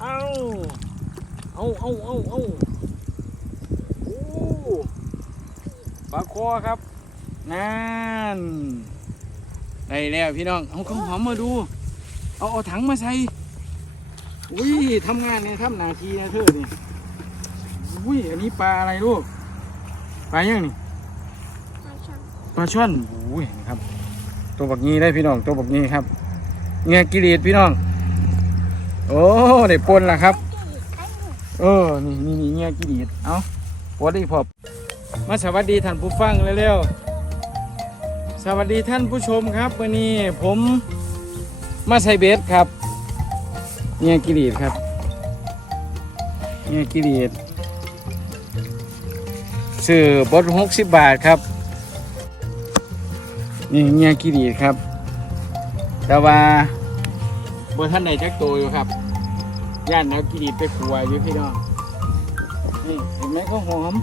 เอาเอาเอาเอาเอาโอ้ปลาคอครับนั่นได้แล้วพี่น้อง เอาข้าวหอมมาดู เอาเอาถังมาใส่อุ้ยทำงานเนี่ยทำหนาทีนะเธอเนี่ยอุ้ยอันนี้ปลาอะไรลูกปลายังนี่ปลาช่อนโอ้ยนะครับ ตัวบักงี้ได้พี่น้องตัวบักงี้ครับเงี้ยกิเลสพี่น้อง โอ้ได้ปนละครับ เออ นี่นี่นี่เงี้ยกิเลสเอาพอดีพอมาสวัสดีท่านผู้ฟังเร็วๆ สวัสดีท่านผู้ชมครับวันนี้ผมมาใส่เบสครับเงี้ยกิเลสครับเงี้ยกิเลสซื้อบดหกสิบบาทครับ นี่เงียกิรีดครับ แต่ว่า บนท่านใดจักโตวอยู่ครับ ย่านนักกิรีดไปขัวอยู่พี่น้อง นี่เห็นไหมก็หอม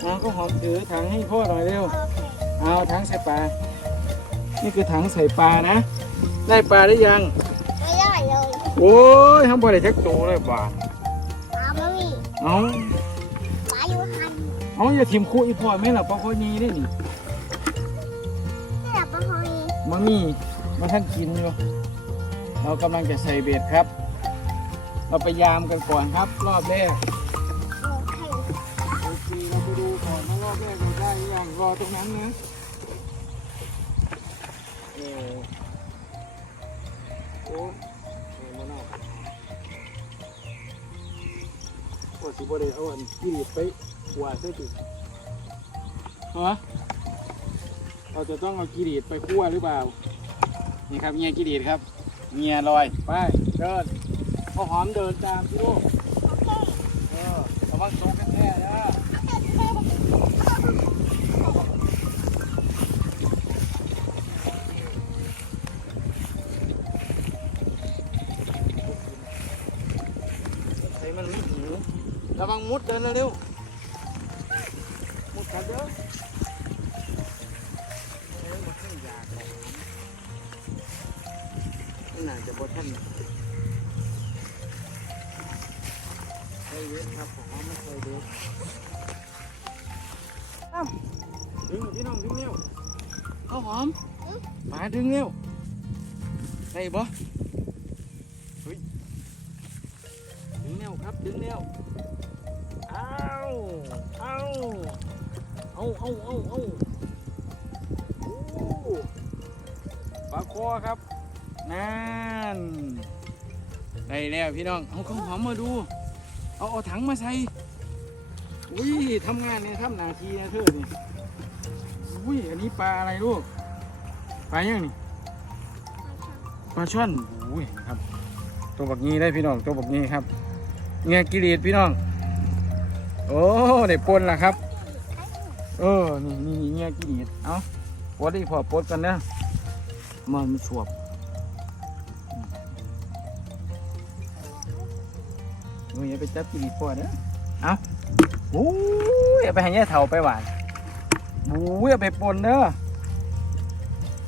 เอาก็หอมถือถังให้พ่อหน่อยเร็ว เอาถังใส่ปลา นี่คือถังใส่ปลานะ ได้ปลาได้ยัง ไม่ได้เลยโอ้ยทำบ่ได้จักโตวเลยบ่าปลาไม่มีเอาปลาอยู่หันเอาอย่าทิมคู่อีพ่อแม่หรอปลาโคยีได้นี่นี่แหละปลาหอยมามีมาท่านกินอยู่ เรากำลังจะใส่เบ็ดครับ เราไปยามกันก่อนครับ รอบแรกโอเคเราไปดูก่อนว่ารอบแรกเราได้อยังรอตรงนั้นนะเออโอ้เออมาหน้าโอ้สิบ่ได้เอาอันกีดไปหัวใส่ตุ่มฮะเราจะต้องเอากีดีดไปคั่วหรือเปล่า นี่ครับเงียกีดีดครับ เงียลอยไปเดินข้าวหอมเดินตามพี่ลูกเออระวังตกกันแท้นะใส่มันไม่หิวระวังมุดเดินเร็วมุดกันเด้อเอ้ยบ่ทันอยาก นน่าจะบ่ทันเคยเว็บครับผมไม่เคยเว็บอ้าวดึงพี่น้องดึงเร็วข้าวหอมมาดึงเร็วได้บ่เฮ้ยดึงเร็วครับดึงเร็วเอาเอาเอาเอาเอาเอาโอ้ปลาคอครับ นั่นได้แล้วพี่น้อง เอาข้าวหอมมาดู เอาเอาถังมาใส่อุ้ยทำงานเนี่ยทำหนาทีนะเธอนี่อุ้ยอันนี้ปลาอะไรลูกปลายังนี่ปลาช่อนอุ้ยครับ ตัวบักงี้ได้พี่น้องตัวบักงี้ครับเงี้ยกิเลสพี่น้อง โอ้ได้ปนละครับ เออนี่นี่นี่เงี้ยกิเลสเอาปดดิพอปดกันนะมันมันสวบ มึงอย่าไปจับกิริปอดเด้อเอาโอ้ยอย่าไปให้ยาเถาไปหวานบูอย่าไปปนเด้อ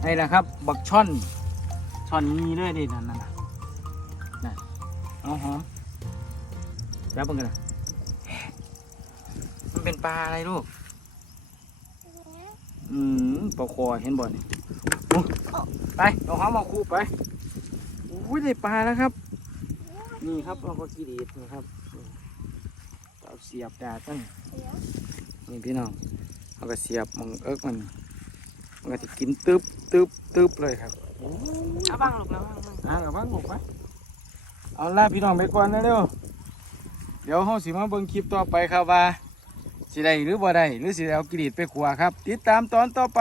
ไอ้ละครับ บักช่อน ช่อนมีด้วยดินั่นนั่นน่ะนั่นเอาหอมจับมันกันนะมันเป็นปลาอะไรลูก อืมปลาคอเห็นบ่เนี่ยโอ้ไปเอาหอมเอาคูไปโอ้ยได้ปลาแล้วครับ นี่ครับเราก็กีดีดนะครับเราเสียบดาตั้งเดี๋ยวนี่พี่น้องเราก็เสียบมังเอิกมันมันก็จะกินตึ๊บตึ๊บตึ๊บเลยครับเอาบ้างลูกนะบ้างบ้างอ่ากับบ้างบอกไปเอาล่าพี่น้องไปก่อนนะเร็วเดี๋ยวเราสิมาเบิ่งคลิปต่อไปครับว่าสิได้หรือบ่ได้หรือสิได้เอากีดีดไปขัวครับ ติดตามตอนต่อไป